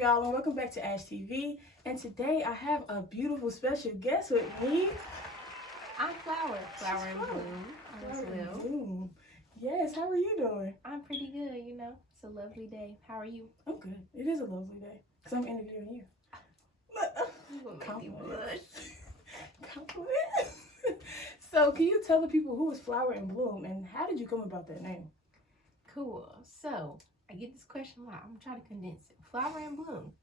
y'all, and welcome back to Ash TV. And today I have a beautiful special guest with me. I'm Flower in Bloom as well. Bloom. Yes, how are you doing? I'm pretty good, you know. It's a lovely day. How are you? I'm good. It is a lovely day because I'm interviewing you. You gonna make me blush. Compliment. So, can you tell the people who is Flower in Bloom and how did you come about that name? Cool. So I get this question a lot. I'm trying to condense it. Flower in Bloom.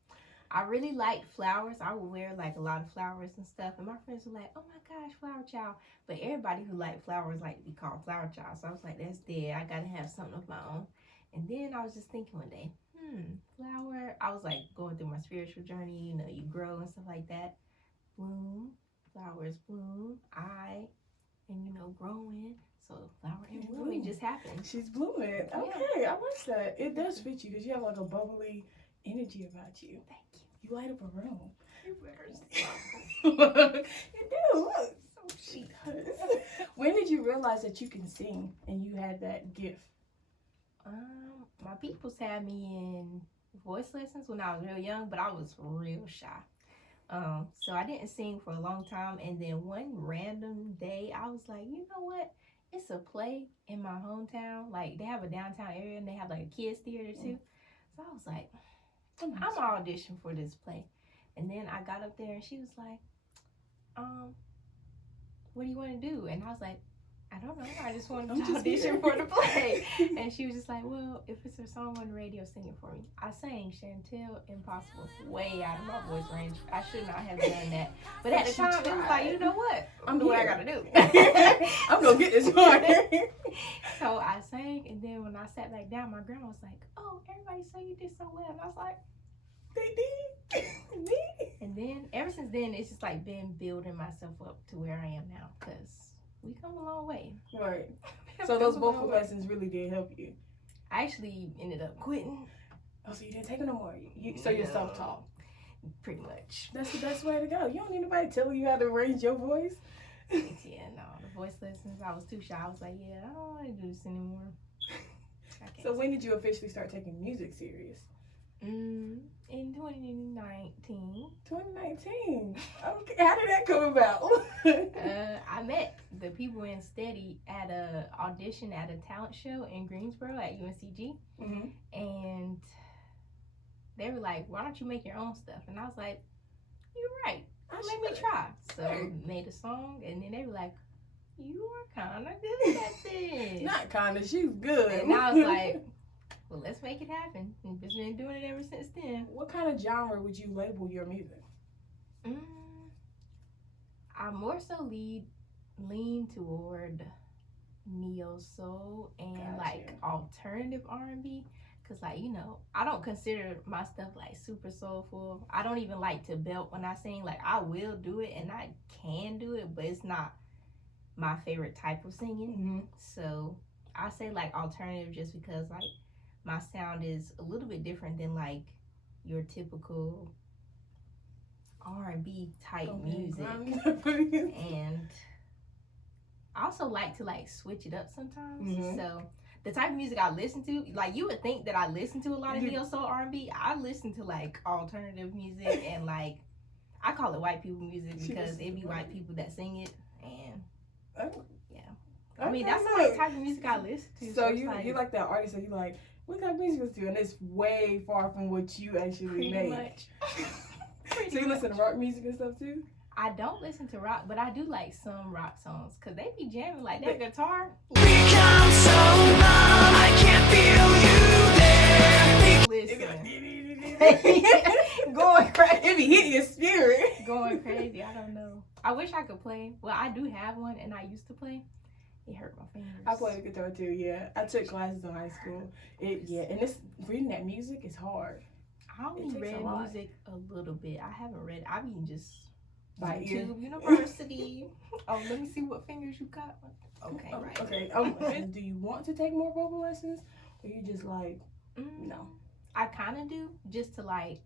I really like flowers. I would wear like a lot of flowers and stuff. And my friends were like, oh my gosh, flower child. But everybody who liked flowers like to be called flower child. So I was like, that's dead. I gotta have something of my own. And then I was just thinking one day, flower. I was like going through my spiritual journey, you know, you grow and stuff like that. Bloom, flowers bloom, and you know, growing. So flower and bloom, it just happened. She's blooming. Okay, I like that. It does fit you because you have like a bubbly energy about you. Thank you. You light up a room. You better You do. Look. so She does. When did you realize that you can sing and you had that gift? My peoples had me in voice lessons when I was real young, but I was real shy. So I didn't sing for a long time, and then one random day I was like, you know what? It's a play in my hometown. Like they have a downtown area and they have like a kids theater too. So I was like, I'm gonna audition for this play. And then I got up there and she was like, what do you want to do? And I was like, I don't know. I just wanted to audition for the play. And she was just like, well, if it's a song on the radio, sing it for me. I sang Chantel Impossible way out of my voice range. I should not have done that. But at the time, it was like, you know what? I'm doing what I gotta do. I'm gonna get this part. So I sang, and then when I sat back down, my grandma was like, oh, everybody say you did so well. And I was like, They did. Me. and then ever since then, it's just like been building myself up to where I am now, because we come a long way. Right. So those vocal lessons really did help you. I actually ended up quitting. Oh, so you didn't take it no more. So you're self-taught. Pretty much. That's the best way to go. You don't need nobody telling you how to raise your voice. Yeah, no, the voice lessons, I was too shy. I was like, yeah, I don't want to do this anymore. So when did you officially start taking music serious? In 2019. 2019. Okay, how did that come about? I met the people in Steady at a audition at a talent show in Greensboro at UNCG. And they were like, why don't you make your own stuff? And I was like, you're right. Let me try. So made a song, and then they were like, you are kind of good at this. Not kind of, she's good. And I was like, well, let's make it happen. And just been doing it ever since then. What kind of genre would you label your music? I more so lean toward neo soul and like alternative R&B. Cause like, you know, I don't consider my stuff like super soulful. I don't even like to belt when I sing. Like I will do it and I can do it, but it's not my favorite type of singing. So I say like alternative just because like my sound is a little bit different than like your typical R&B type music. And I also like to like switch it up sometimes. So the type of music I listen to, like you would think that I listen to a lot of neo soul R&B. I listen to like alternative music and like I call it white people music because it be white people that sing it. And yeah, I mean that's the like, type of music I listen to. So you like that artist and you like, what kind of music is doing? And it's way far from what you actually pretty made. Much. So you listen to rock music and stuff too? I don't listen to rock, but I do like some rock songs because they be jamming like that guitar. We come so long, I can't feel you there. Listen. Going crazy. It be hitting your spirit. Going crazy. I don't know. I wish I could play. Well, I do have one and I used to play. It hurt my fingers. I play the guitar too, yeah. I took classes in high school. And reading that music is hard. I only read music a little bit. I haven't read. I mean just by YouTube University. Oh, let me see what fingers you got. Okay, right. Okay. Do you want to take more vocal lessons, or you just like no? I kind of do, just to like.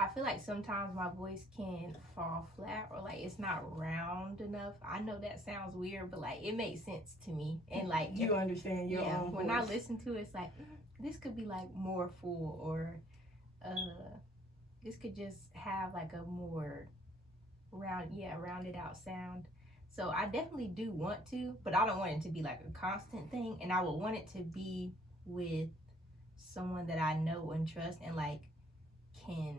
I feel like sometimes my voice can fall flat or like it's not round enough. I know that sounds weird, but like it makes sense to me. And like you understand your own when voice. I listen to it, it's like this could be like more full or this could just have like a more rounded out sound. So I definitely do want to, but I don't want it to be like a constant thing. And I would want it to be with someone that I know and trust and like can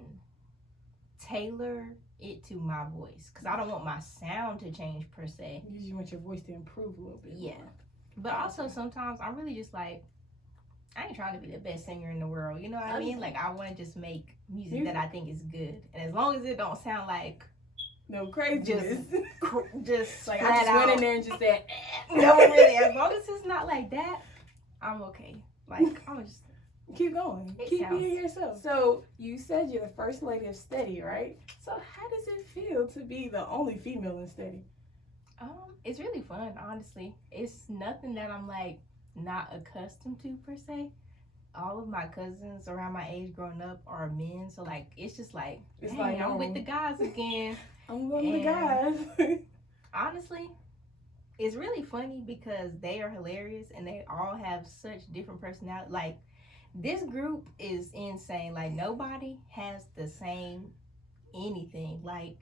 tailor it to my voice. Because I don't want my sound to change per se. You just want your voice to improve a little bit. Yeah. But also sometimes I'm really just like, I ain't trying to be the best singer in the world. You know what I mean? Like I want to just make music that I think is good. And as long as it don't sound like no craziness. Just like I just went in there and just said, no, really. As long as it's not like that, I'm okay. Like I'm just keep going. Keep being yourself. So you said you're the first lady of Steady, right? So how does it feel to be the only female in Steady? It's really fun, honestly. It's nothing that I'm like not accustomed to per se. All of my cousins around my age growing up are men, so like it's just like, it's like I'm with the guys again. I'm going with the guys. Honestly, it's really funny because they are hilarious and they all have such different personalities. Like this group is insane. Like nobody has the same anything. Like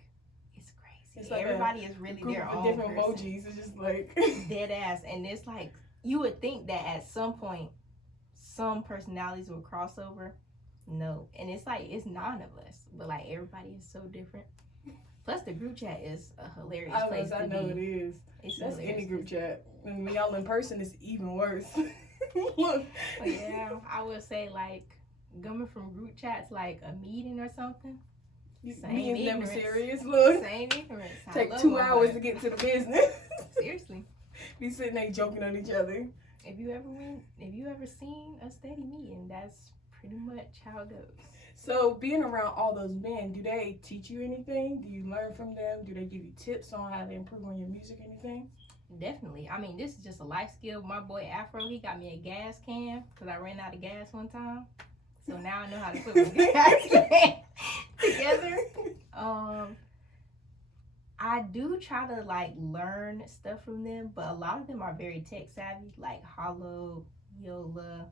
it's crazy. It's like everybody is really their own different person. Emojis. It's just like dead ass, and it's like you would think that at some point some personalities will cross over. No, and it's like it's 9 of us, but like everybody is so different. Plus the group chat is a hilarious place to be. I know it is. That's any group chat. And when y'all in person, it's even worse. Look. Yeah, I would say like coming from group chats like a meeting or something. Meetings never serious. Look. Same ignorance. Take 2 hours to get to the business. Seriously. Be sitting there joking on each other. If you ever seen a Steady meeting, that's pretty much how it goes. So being around all those men, do they teach you anything? Do you learn from them? Do they give you tips on how to improve on your music or anything? Definitely. I mean, this is just a life skill. My boy Afro, he got me a gas can because I ran out of gas one time. So now I know how to put my gas can together. I do try to like learn stuff from them, but a lot of them are very tech savvy, like Hollow, Yola,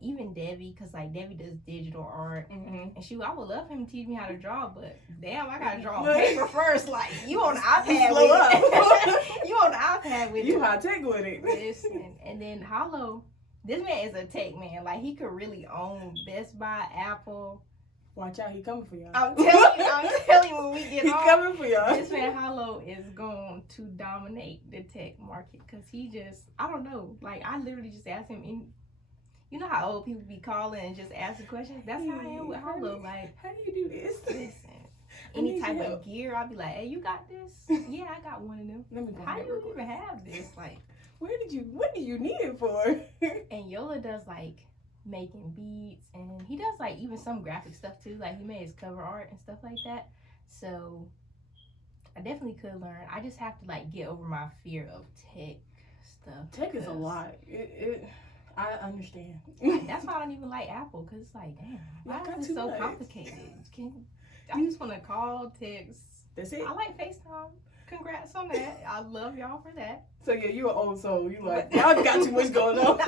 even Debbie, because like Debbie does digital art. And I would love him to teach me how to draw, but damn, I gotta draw on paper first. Like you on the iPad with it. You on the iPad with it. You high tech with it. Listen, and then Hollow, this man is a tech man. Like he could really own Best Buy, Apple. Watch out, he coming for y'all. I'm telling you when we get he on. He coming for y'all. This man Hollow is going to dominate the tech market because he just, I don't know. Like I literally just asked him, you know how old people be calling and just asking questions? That's how I am with Hollow. Like, how do you do this? Listen, any type of gear, I'll be like, hey, you got this? Yeah, I got one of them. How do you even have this? Like, what do you need it for? And Yola does like making beats, and he does like even some graphic stuff too. Like he made his cover art and stuff like that. So I definitely could learn. I just have to like get over my fear of tech stuff. Tech is a lot. I understand. That's why I don't even like Apple, because it's like, damn, why is it so complicated? I just want to call, text. That's it. I like FaceTime. Congrats on that. I love y'all for that. So yeah, you an old soul. You like, y'all got too much going on.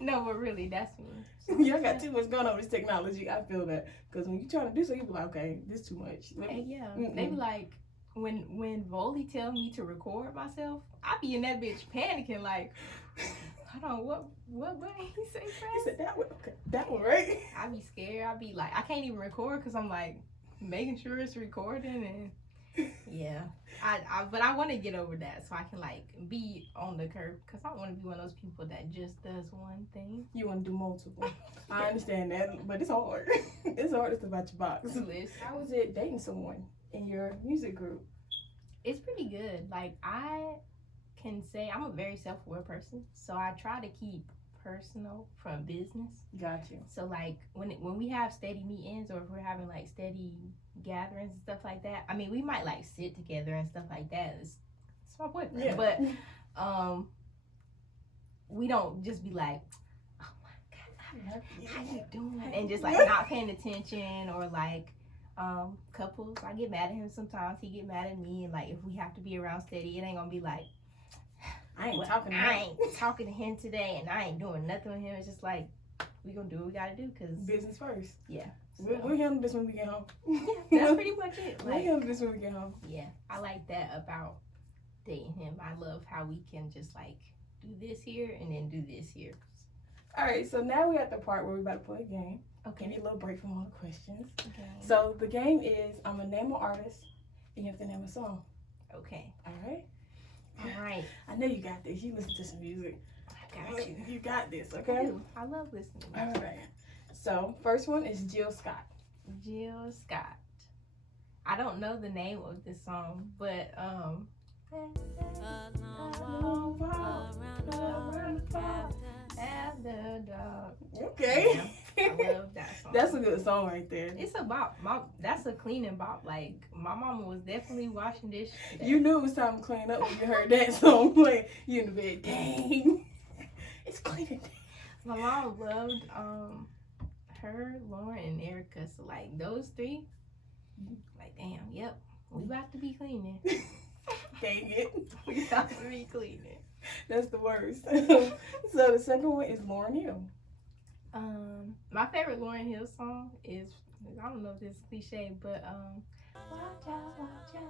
No, but really, that's me. So, y'all got too much going on with this technology. I feel that. Because when you trying to do so, you be like, okay, this too much. And yeah, they be like, when Boyyy tell me to record myself, I be in that bitch panicking like, hold on, what button he say press? He said that one. Okay, that one, right? I be scared. I be like, I can't even record because I'm like making sure it's recording, and yeah. But I want to get over that so I can like be on the curve, because I don't want to be one of those people that just does one thing. You want to do multiple. I understand that, but it's hard. It's hard to step out your box. How was it dating someone in your music group? It's pretty good. Like I can say I'm a very self-aware person, so I try to keep personal from business. Gotcha. So like when we have steady meetings, or if we're having like steady gatherings and stuff like that, I mean we might like sit together and stuff like that. It's my boyfriend. Yeah. But we don't just be like, oh my god, how you doing? And just like not paying attention, or like couples, I get mad at him sometimes, he get mad at me, and like if we have to be around steady, it ain't gonna be like, I ain't talking to him today, and I ain't doing nothing with him. It's just like, we gonna do what we gotta do, cause Business first. yeah. We'll handle this when we get home. Yeah, that's pretty much it. We'll Like, handle this when we get home. yeah, I like that about dating him. I love how we can just like do this here and then do this here. All right, so now we're at the part where we're about to play a game. Okay. Give you a little break from all the questions. Okay. So the game is I'm gonna name an artist and you have to name a song. Okay. All right. All right. I know you got this. You listen to some music. I got you. You got this. I Okay. do. I love listening. All right. So first one is Jill Scott. Jill Scott. I don't know the name of this song, but After Dark. Okay. Yeah, I love that song. That's a good song right there. It's a bop. That's a cleaning bop. Like, my mama was definitely washing dishes. today. You knew it was time to clean up when you heard that song play. You in the bed. Dang. It's cleaning day. My mom loved her, Lauren, and Erica. So like those three, like damn, yep, we about to be cleaning. Dang it. We about to be cleaning. That's the worst. So the second one is Lauryn Hill. My favorite Lauryn Hill song is, I don't know if this is cliche, but watch out, watch out.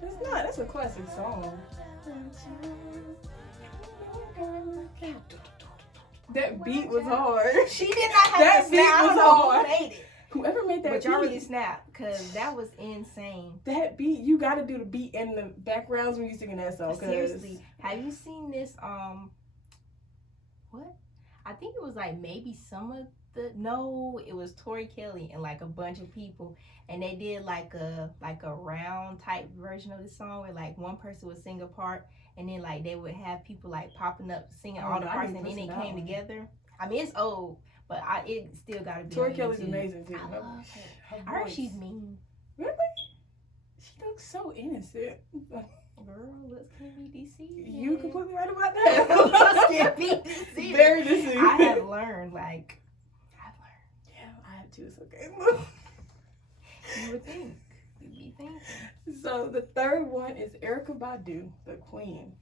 That's not. That's a classic song. That beat was hard. She did not have That to beat snap. I was don't know hard. who made it. Whoever made that But beat. y'all really snapped, because that was insane. That beat, you gotta do the beat in the backgrounds when you singing that song. 'Cause Seriously, have you seen this? What? I think it was like maybe some of the. No, it was Tori Kelly and like a bunch of people, and they did like a round type version of the song where like one person would sing a part, and then like they would have people like popping up singing all the I parts, didn't and then listen it to came that one. together. I mean, it's old, but it still gotta be. Tori on Kelly's YouTube. amazing too. I love her. Her I heard voice. she's mean. Really? She looks so innocent. Girl, looks can be deceiving. You completely right about Looks can that. be deceiving. Very deceiving. I have learned, like, Yeah, I have to. It's okay. you would think. You'd be thinking. So the third one is Erykah Badu, the Queen.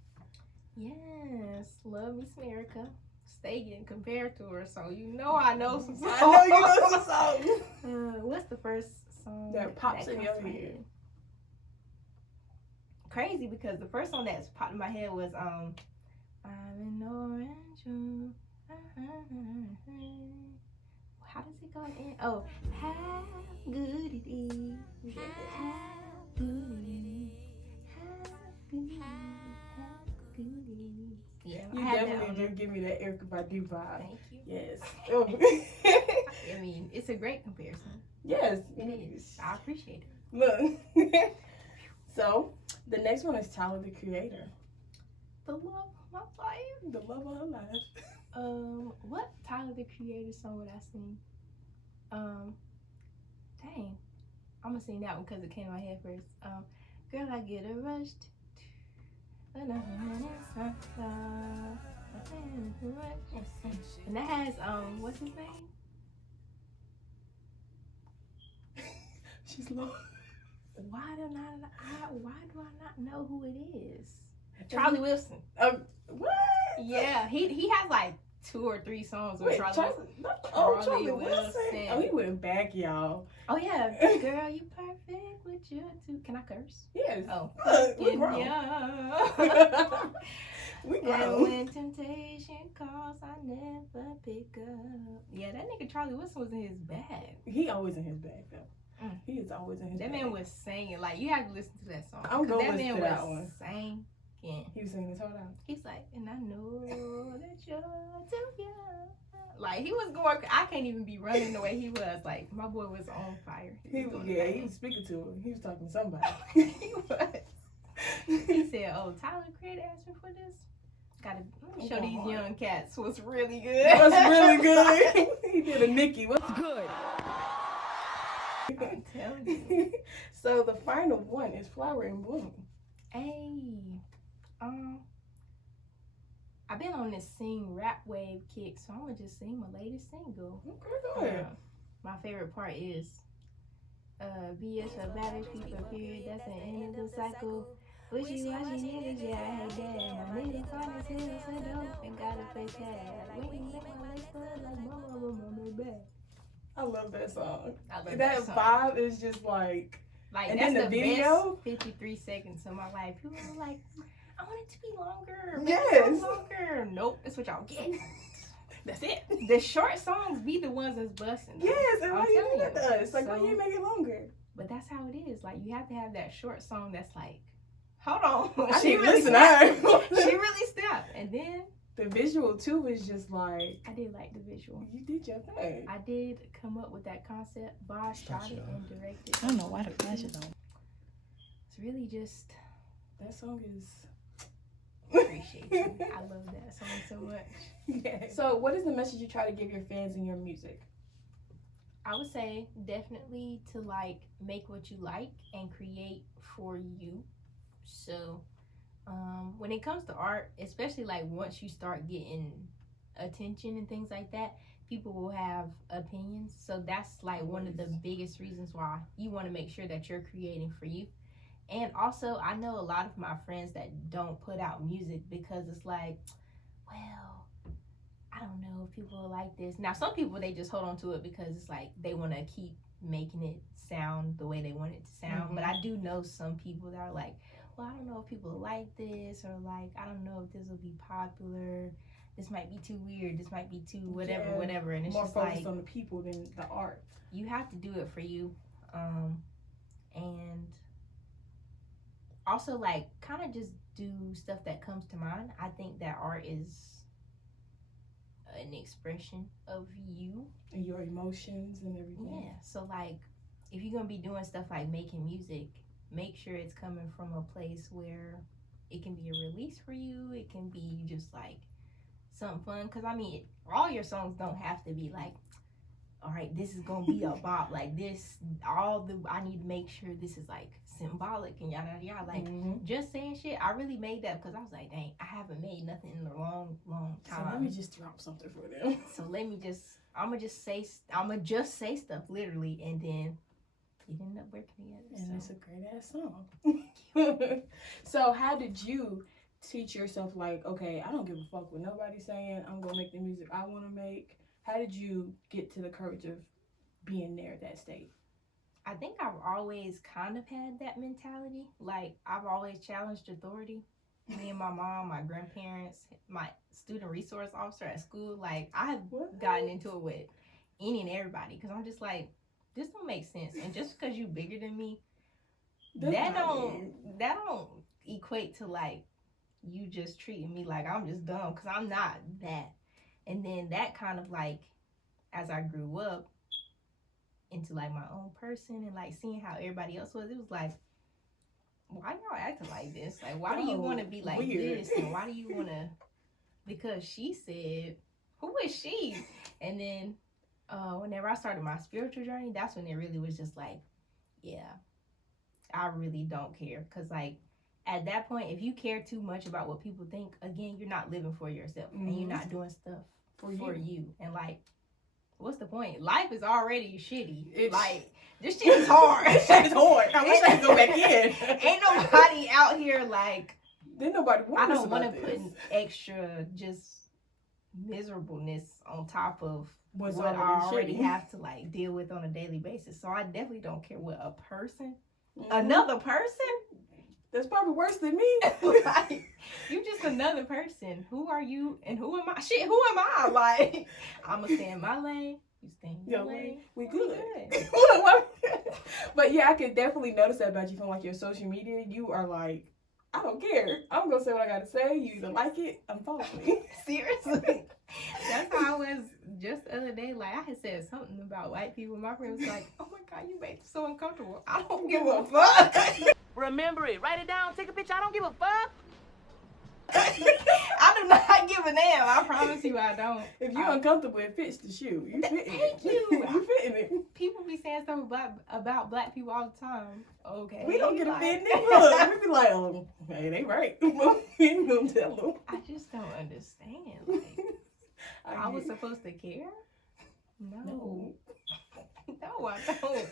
Yes, love me some Erica. Stay getting compared to her, so you know I know some songs. I know you know some songs. What's the first song That pops in comes your to my head? Crazy, because the first song that's popped in my head was I'm an orange. How does it go again? Oh, how good it is. How good it is. How good it is. How good it is. Yeah, You I had that definitely on. do give me that Erykah Badu vibe. Thank you. Yes. Oh. I mean, it's a great comparison. Yes. It is. I appreciate it. Look. So the next one is Tyler the Creator. The love of my life. The love of her life. What Tyler the Creator song would I sing? Dang, I'm gonna sing that one because it came to my head first. Girl, I get a rush. And that has what's his name? She's low. Why do I not know who it is? Charlie Wilson. What? Yeah, he has like 2 or 3 songs with Wait, Charlie. Charlie Wilson. Wilson. Oh, he went back, y'all. Oh yeah, girl, you perfect with your two. Can I curse? Yes. Oh, Look, we fucking grown. yeah. We And grown. when temptation calls, I never pick up. Yeah, that nigga Charlie Wilson was in his bag. He always in his bag though. Mm. He is always in his That bag. man was singing, like, you have to listen to that song. I'm 'Cause gonna that listen man to that was one. singing. He was singing his whole time. He's like, and I know that you're too young. Like, he was going, I can't even be running the way he was. Like, my boy was on fire. He was was, doing yeah, the he thing. was speaking to her. He was talking to somebody. He was. He said, oh, Tyler Creator asked me for this. Gotta let me show these Come on. young cats what's really good. What's really good? He did a Nicki. What's good? I'm telling you. So the final one is Flower in Bloom. Hey, I've been on this sing rap wave kick, so I'm gonna just sing my latest single. Okay, go ahead. My favorite part is BS for batters, people period. That's the end of the cycle. Wishy washy niggas, yeah, I hate that. My nigga fine as hell, so dope, and got a face tag. Like, when you make my legs feel like mama back. I love that song. I love that song. vibe is just like, Like, and that's then the video, best 53 seconds of my life. People are like, I want it to be longer. Yes. Longer. Nope, that's what y'all get. that's it. The short songs be the ones that's busting. Yes, and I'm why you telling do that to us? Like, why So- you make it longer? But that's how it is. Like, you have to have that short song that's like, hold on. I she didn't really listen snapped. to her. She really snapped. And then The visual too was just like, I did like the visual. you did your thing. I did come up with that concept. Boss shot it and directed. I don't know why the flash is on. It's really just That song is. appreciate you. I love that song so much. Yeah. So, what is the message you try to give your fans in your music? I would say definitely to like make what you like and create for you. So when it comes to art, especially like once you start getting attention and things like that, people will have opinions. So that's like one of the biggest reasons why you want to make sure that you're creating for you. And also, I know a lot of my friends that don't put out music because it's like, well, I don't know if people will like this. Now, some people, they just hold on to it because it's like they want to keep making it sound the way they want it to sound. But I do know some people that are like, well, I don't know if people like this, or like, I don't know if this will be popular. This might be too weird. This might be too whatever. And it's more just focused like, on the people than the art. you have to do it for you. And also, like, kind of just do stuff that comes to mind. I think that art is an expression of you And your emotions and everything. Yeah, so like if you're gonna be doing stuff like making music, make sure it's coming from a place where it can be a release for you. It can be just like something fun, because I mean, all your songs don't have to be like, all right, this is gonna be a bop like this. I need to make sure this is like symbolic and yada yada. Like just saying shit. I really made that because I was like, dang, I haven't made nothing in a long So time. let me just drop something for them. So I'ma just say stuff literally, and then it ended up working together. And it's So. a great ass song. So how did you teach yourself, like, okay, I don't give a fuck what nobody's saying. I'm gonna make the music I want to make. How did you get to the courage of being there at that state? I think I've always kind of had that mentality. Like, I've always challenged authority. Me and my mom, my grandparents, my student resource officer at school. Like, I have gotten into it with any and everybody because I'm just like, this don't make sense. And just because you bigger than me, that don't equate to like you just treating me like I'm just dumb, because I'm not that. And then that kind of like, as I grew up into like my own person and like seeing how everybody else was, it was like, why y'all acting like this? Like, why do you want to be like weird. this? And why do you want to, because she said, who is she? And then whenever I started my spiritual journey, that's when it really was just like, yeah, I really don't care. Because like, at that point, if you care too much about what people think, again, you're not living for yourself. And you're not doing stuff for you. And like, what's the point? Life is already shitty. Like, this shit is hard. This shit is hard. I wish I could go back in. Ain't nobody out here like, Then nobody I wants don't want to this. put extra just miserableness on top of What's what I already shitty. have to like deal with on a daily basis. So I definitely don't care what a person, Mhm. another person, That's probably worse than me. like, you just another person. Who are you and who am I? Shit, who am I? Like, I'ma stay in my lane. You stay in your lane. We We good. good. But yeah, I could definitely notice that about you from like your social media. You are like, I don't care. I'm gonna say what I gotta say. You either like it, unfollow me. Seriously. That's how I was just the other day. Like, I had said something about white people. My friend was like, oh my God, you made me so uncomfortable. I don't give a fuck. Remember it. Write it down. Take a picture. I don't give a fuck. I do not give a damn. I promise you I don't. If you're uncomfortable, it fits the shoe. You fitting it. Thank you. You fitting it. People be saying stuff about black people all the time. Okay. We don't get like- offended. Look, we be like, oh, hey, they right. We ain't gonna tell them. I just don't understand. Like, I was supposed to care? No. No, I don't.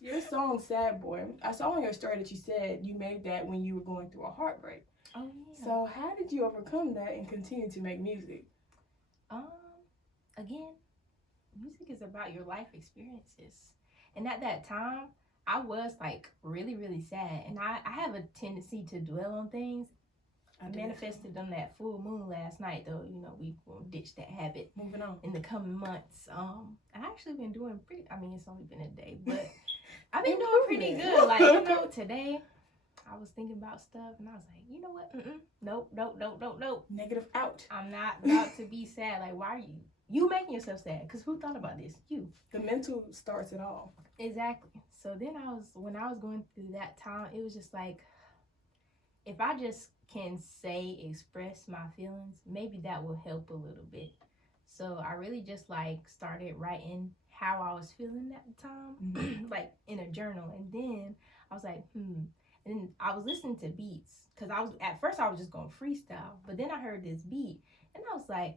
Your song "Sad Boy." I saw on your story that you said you made that when you were going through a heartbreak. Oh yeah. So how did you overcome that and continue to make music? Again, music is about your life experiences. And at that time, I was like really, really sad. And I have a tendency to dwell on things. I manifested on that full moon last night, though. You know, we will ditch that habit. Moving on. In the coming months. I actually been doing pretty, I mean, it's only been a day, but I've been doing pretty good. Like, you know, today I was thinking about stuff and I was like, you know what? Nope. Negative out. I'm not about to be sad. Like, why are you making yourself sad? Because who thought about this? You. The mental starts it all. Exactly. So then when I was going through that time, it was just like, if I just can express my feelings, maybe that will help a little bit. So I really just like started writing how I was feeling at the time, like in a journal. And then I was like, And then I was listening to beats because at first I was just going freestyle, but then I heard this beat and I was like,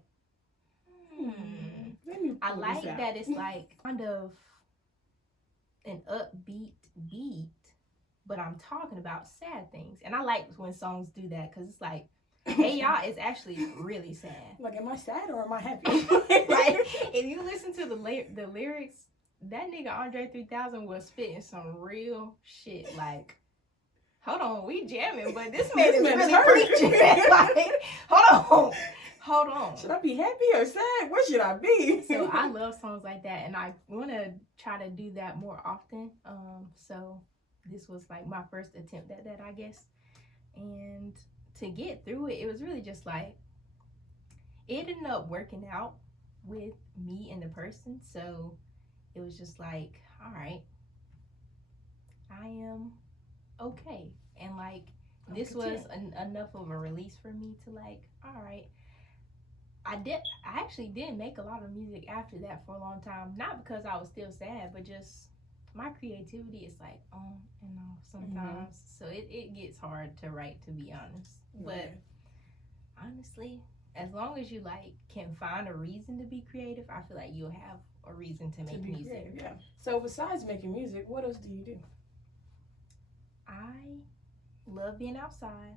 I like that it's like kind of an upbeat beat, but I'm talking about sad things. And I like when songs do that because it's like, hey y'all, it's actually really sad. Like, am I sad or am I happy? Like, if you listen to the lyrics, that nigga Andre 3000 was spitting some real shit. Like, hold on, we jamming, but this man is really preaching. Like, hold on. Should I be happy or sad? Where should I be? So I love songs like that, and I want to try to do that more often. So this was like my first attempt at that, I guess. And to get through it, it was really just like, it ended up working out with me and the person. So it was just like, all right, I am okay. And like, this was enough of a release for me to like, all right. I actually didn't make a lot of music after that for a long time. Not because I was still sad, but just my creativity is like on and off sometimes. So it gets hard to write, to be honest. But honestly, as long as you like can find a reason to be creative, I feel like you'll have a reason to make music. Creative, yeah. So besides making music, what else do you do? I love being outside,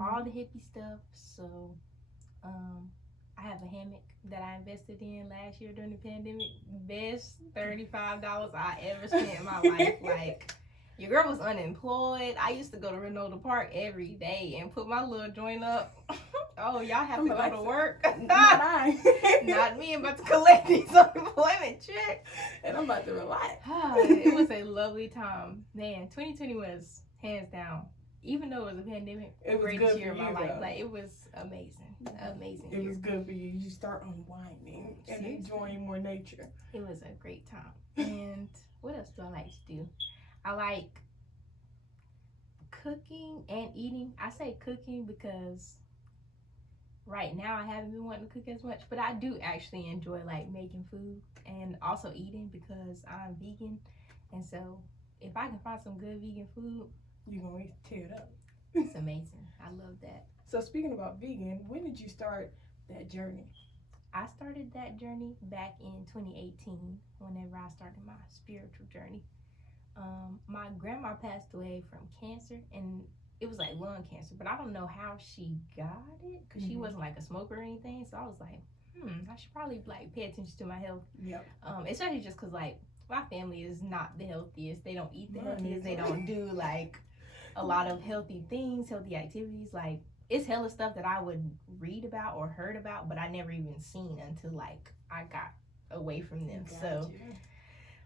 all the hippie stuff. So I have a hammock that I invested in last year during the pandemic. Best $35 I ever spent in my life. Like, your girl was unemployed. I used to go to Reynolda Park every day and put my little joint up. Oh, y'all have to go to work. Not I. Not me. I'm about to collect these unemployment checks. And I'm about to relax. It was a lovely time. Man, 2020 was hands down. Even though it was a pandemic, it was greatest good year for of my you, life. though. Like, it was amazing. Amazing It year. was good for you. You start unwinding and enjoying more nature. It was a great time. And what else do I like to do? I like cooking and eating. I say cooking because right now I haven't been wanting to cook as much, but I do actually enjoy like making food and also eating because I'm vegan. And so if I can find some good vegan food, you're going to tear it up. It's amazing. I love that. So speaking about vegan, when did you start that journey? I started that journey back in 2018 whenever I started my spiritual journey. My grandma passed away from cancer, and it was like lung cancer, but I don't know how she got it because she wasn't like a smoker or anything. So I was like, I should probably like pay attention to my health. Yep. Especially just because like my family is not the healthiest. They don't eat the healthiest. They don't do like a lot of healthy things, healthy activities. Like, it's hella stuff that I would read about or heard about, but I never even seen until like I got away from them. So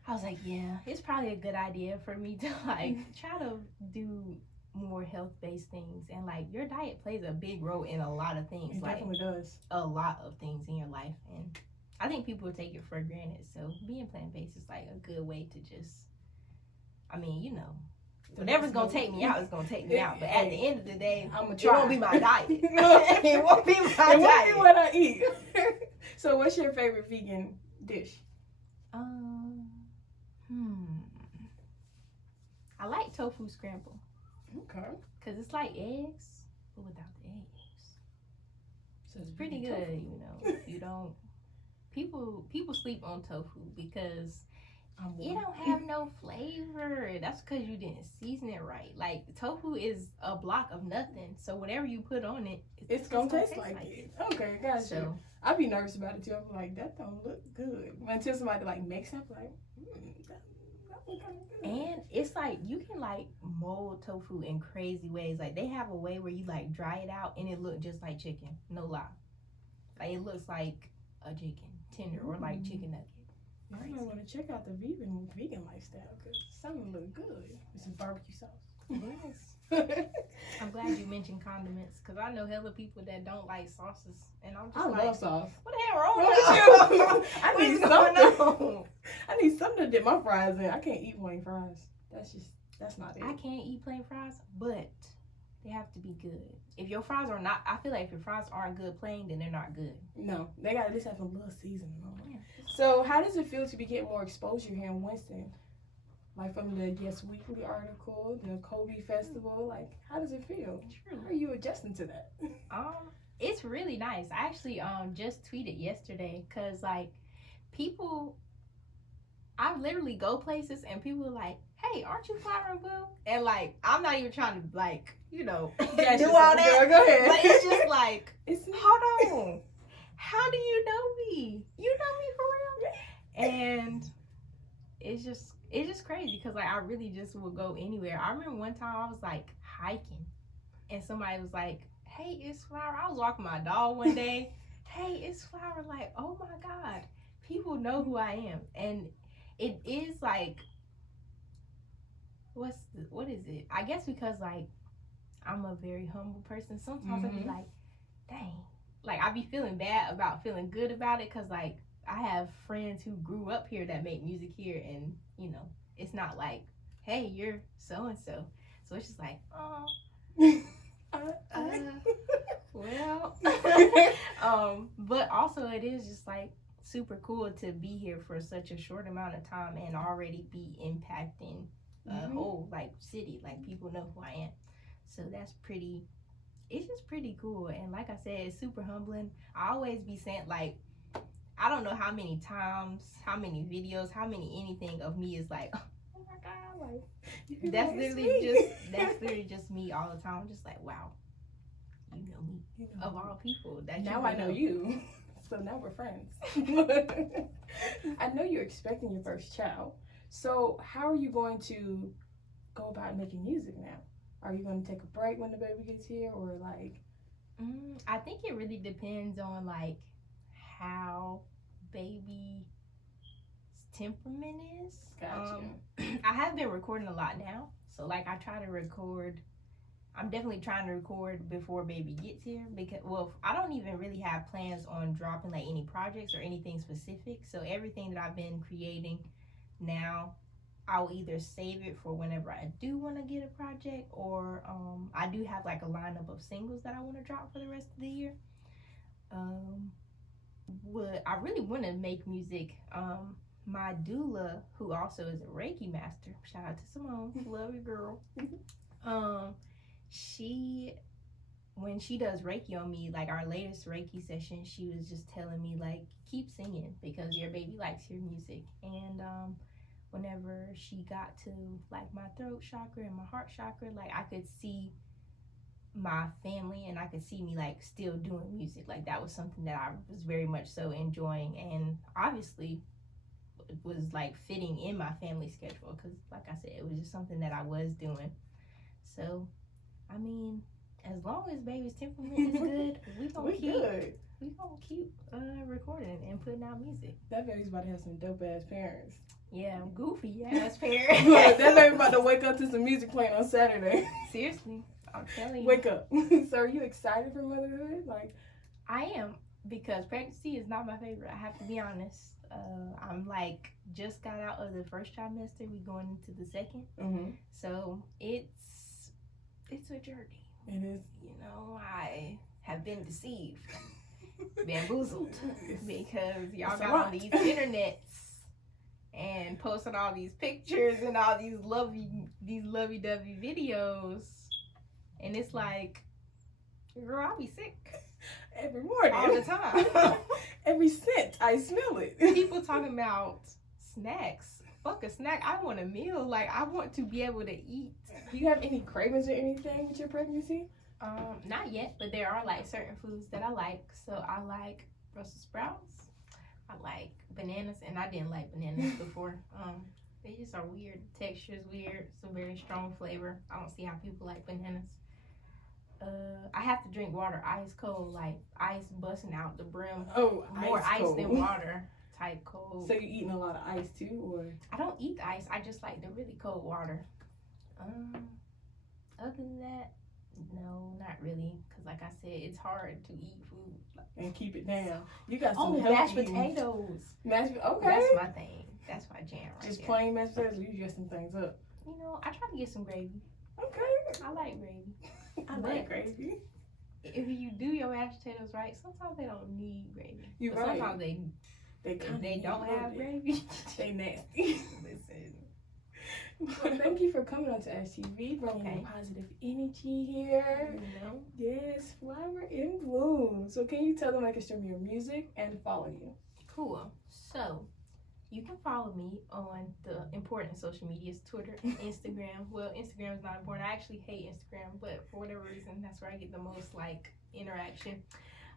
I was like, yeah, it's probably a good idea for me to like try to do more health-based things. And like, your diet plays a big role in a lot of things. It definitely does. A lot of things in your life. And I think people take it for granted. So being plant-based is like a good way to just, I mean, you know, whatever's gonna take me out is gonna take me out. But at the end of the day, it won't be my diet. It won't be my diet. It won't be what I eat. So what's your favorite vegan dish? I like tofu scramble. Okay. Cause it's like eggs, but without the eggs. So it's pretty good, you know. You don't. People sleep on tofu because It don't have no flavor. That's because you didn't season it right. Like tofu is a block of nothing, so whatever you put on it, it's gonna taste like it. Okay, gotcha. So I'd be nervous about it too. I'm like, that don't look good. Until somebody like makes it, I'm like, that look kind of good. and it's like you can like mold tofu in crazy ways. Like they have a way where you like dry it out and it look just like chicken. No lie. Like it looks like a chicken tender or like chicken nugget. I might want to check out the vegan lifestyle because something look good with some barbecue sauce. Yes. I'm glad you mentioned condiments because I know hella people that don't like sauces, and I'm just I like, love sauce. what the hell wrong with you? I need What's going something. on? I need something to dip my fries in. I can't eat plain fries. That's not it. I can't eat plain fries, but they have to be good. If your fries are not, I feel like if your fries aren't good plain, then they're not good. No, they got to at least have a little seasoning on them. Yeah. So, how does it feel to be getting more exposure here in Winston? Like from the Yes Weekly article, the Kobe Festival. Like, how does it feel? True. How are you adjusting to that? It's really nice. I actually just tweeted yesterday because like people, I literally go places and people are like, "Hey, aren't you Flower and Blue?" And like, I'm not even trying to like, you know, do all that. Girl, go ahead. But it's just like, It's hold on, how do you know me? You know me for real? And it's just crazy because like I really just will go anywhere. I remember one time I was like hiking and somebody was like, "Hey, it's Flower." I was walking my dog one day. "Hey, it's Flower." Like, oh my God, people know who I am. And it is like, what is it? I guess because like I'm a very humble person. Sometimes I be like, dang, like I be feeling bad about feeling good about it because like I have friends who grew up here that make music here, and you know, it's not like, hey, you're so and so. So it's just like, oh, well, but also it is just like super cool to be here for such a short amount of time and already be impacting a whole like city. Like people know who I am, so that's pretty. It's just pretty cool, and like I said, it's super humbling. I always be saying like, I don't know how many times, how many videos, how many anything of me is like, oh my God, like that's literally just me all the time. I'm just like, wow, you know me of all people. That now I know you. So now we're friends. I know you're expecting your first child. So how are you going to go about making music now? Are you going to take a break when the baby gets here, or like? I think it really depends on like how baby's temperament is. Gotcha. I have been recording a lot now, so like I try to record. I'm definitely trying to record before baby gets here because, well, I don't even really have plans on dropping like any projects or anything specific. So everything that I've been creating now, I'll either save it for whenever I do want to get a project, or I do have like a lineup of singles that I want to drop for the rest of the year. I really want to make music. My doula, who also is a Reiki master, shout out to Simone, love you girl. She, when she does Reiki on me, like our latest Reiki session, she was just telling me like, keep singing because your baby likes your music. And whenever she got to like my throat chakra and my heart chakra, like I could see my family and I could see me like still doing music. Like that was something that I was very much so enjoying, and obviously it was like fitting in my family schedule because like I said, it was just something that I was doing. So I mean, as long as baby's temperament is good, we gonna keep recording and putting out music. That baby's about to have some dope ass parents. Yeah, goofy ass parents. That baby about to wake up to some music playing on Saturday. Seriously, I'm telling you. Wake up. So are you excited for motherhood? Like, I am, because pregnancy is not my favorite. I have to be honest. I'm like just got out of the first trimester. We going into the second. So it's a journey. It is. You know, I have been deceived, bamboozled, because y'all got on these internets and posting all these pictures and all these lovey-dovey videos, and it's like, girl, I'll be sick Every morning. all the time. Every scent, I smell it. People talking about snacks fuck a snack. I want a meal. Like, I want to be able to eat. Do you have any cravings or anything with your pregnancy? Not yet, but there are like certain foods that I like. So I like Brussels sprouts. I like bananas, and I didn't like bananas before. They just are weird. The texture is weird. It's a very strong flavor. I don't see how people like bananas. I have to drink water ice cold, like ice busting out the brim. Oh, More ice cold. than water type cold. So you eating a lot of ice too, or? I don't eat the ice. I just like the really cold water. Other than that, no, not really. Cause like I said, it's hard to eat food And keep it down. You got some mashed healthy potatoes. Okay. That's my thing. That's my jam right Just there. plain mashed potatoes. You dress some things up. You know, I try to get some gravy. Okay. I like gravy. I But like gravy. if you do your mashed potatoes right, sometimes they don't need gravy. You're But right. sometimes They they don't have gravy. They nasty. Listen. Well, thank you for coming on to STV, bringing Okay. positive energy here. You know? Yes, Flower in Bloom. So can you tell them I can stream your music and follow you? Cool. So, you can follow me on the important social medias, Twitter and Instagram. Well, Instagram is not important. I actually hate Instagram, but for whatever reason, that's where I get the most, like, interaction.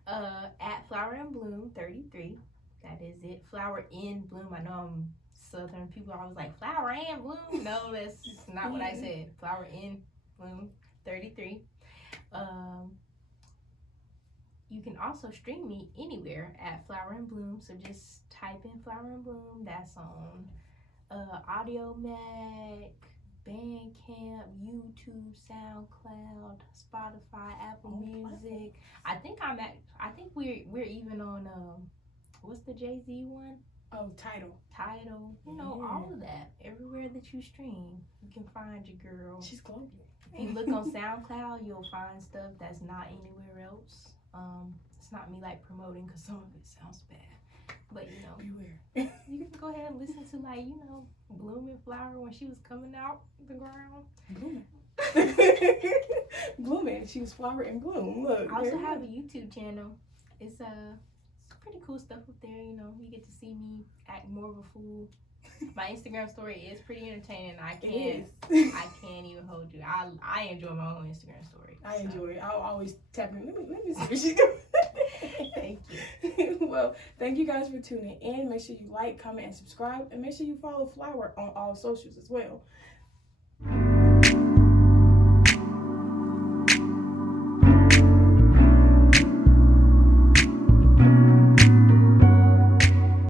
At Flower in Bloom 33. That is it. Flower in Bloom. I know I'm Southern. People are always like, Flower and Bloom. No, that's not what I said. Flower in Bloom 33. You can also stream me anywhere at Flower and Bloom. So just type in Flower and Bloom. That's on Audio Mac, Bandcamp, YouTube, SoundCloud, Spotify, Apple Music. I think we're even on what's the Jay-Z one? Oh, Tidal. Tidal. You know, all of that. Everywhere that you stream, you can find your girl. She's global. If you look on SoundCloud, you'll find stuff that's not anywhere else. It's not me like promoting because some of it sounds bad, but you know, Beware. you can go ahead and listen to like Blooming Flower when she was coming out the ground. Blooming. Blooming. She was Flower in Bloom. Look. I also there you have go. a YouTube channel. It's pretty cool stuff up there. You know, you get to see me act more of a fool. My Instagram story is pretty entertaining. I can't even hold you. I enjoy my own Instagram story. I enjoy it. I'll always tap in. Let me see what she's doing. Thank you. Well, thank you guys for tuning in. Make sure you like, comment, and subscribe. And make sure you follow Flower on all socials as well.